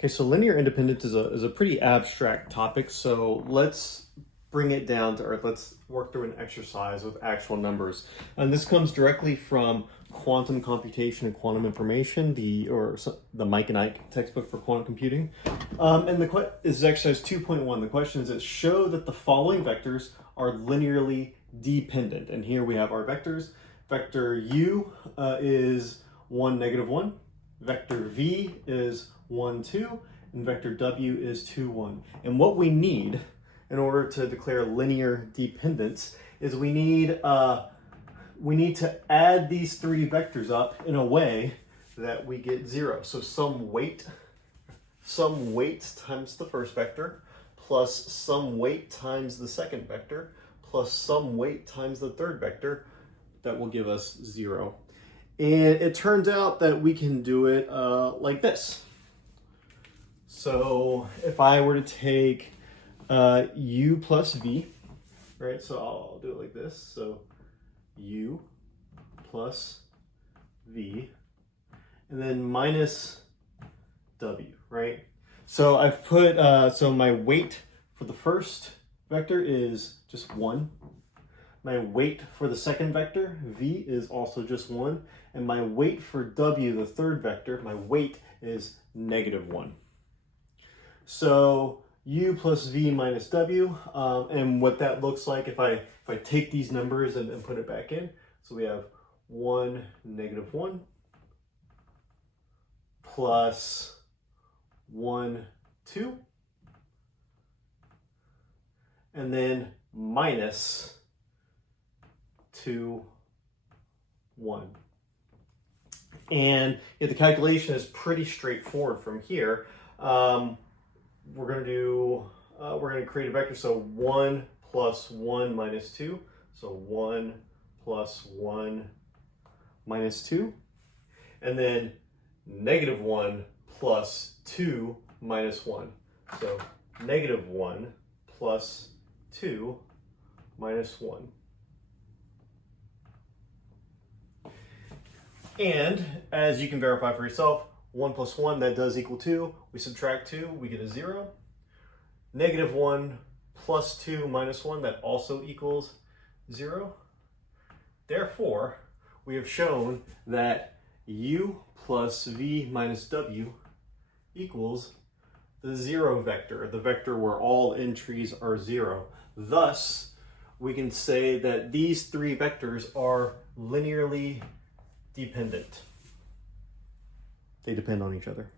Okay, so linear independence is a pretty abstract topic, so let's bring it down to earth. Let's work through an exercise with actual numbers. And this comes directly from Quantum Computation and Quantum Information, the Mike and Ike textbook for quantum computing. This is exercise 2.1. The question is, show that the following vectors are linearly dependent. And here we have our vectors. Vector u is 1, -1. Vector v is 1, 2, and vector w is 2, 1. And what we need in order to declare linear dependence is we need to add these three vectors up in a way that we get 0. So some weight times the first vector plus some weight times the second vector plus some weight times the third vector, that will give us 0. And it turns out that we can do it like this. So if I were to take u plus v, right? So I'll do it like this. So u plus v, and then minus w, right? So I've put, so my weight for the first vector is just 1. My weight for the second vector, v, is also just 1. And my weight for w, the third vector, my weight is -1. So u plus v minus w, and what that looks like if I take these numbers and put it back in. So we have 1, -1, plus 1, 2, and then minus 2, 1. And the calculation is pretty straightforward from here. We're going to create a vector. So 1 plus 1 minus 2. So 1 plus 1 minus 2. And then -1 plus 2 minus 1. So -1 plus 2 minus 1. And as you can verify for yourself, 1 plus 1, that does equal 2. We subtract 2, we get a 0. -1 plus 2 minus 1, that also equals 0. Therefore, we have shown that u plus v minus w equals the 0 vector, the vector where all entries are 0. Thus, we can say that these three vectors are linearly dependent. They depend on each other.